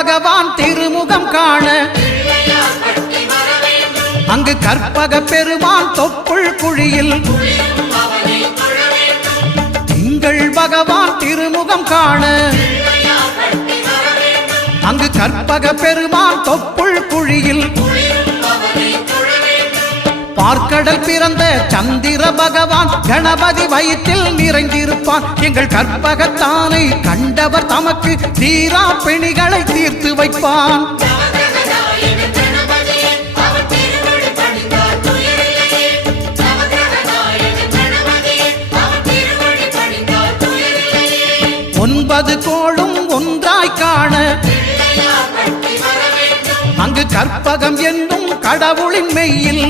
பகவான் திருமுகம் காண அங்கு கற்பக பெருமான் தொப்புள் குழியில் திங்கள் பகவான் திருமுகம் காண அங்கு கற்பக பெருமான் தொப்புள் குழியில் பார்க்கடல் பிறந்த சந்திர பகவான் கணபதி வயிற்றில் நிறைந்திருப்பான் எங்கள் கற்பகத்தானை கண்டவர் தமக்கு தீரா பிணிகளை தீர்த்து வைப்பான் ஒன்பது கோளும் ஒன்றாய் காண அங்கு கற்பகம் என்னும் கடவுளின் மெய்யில்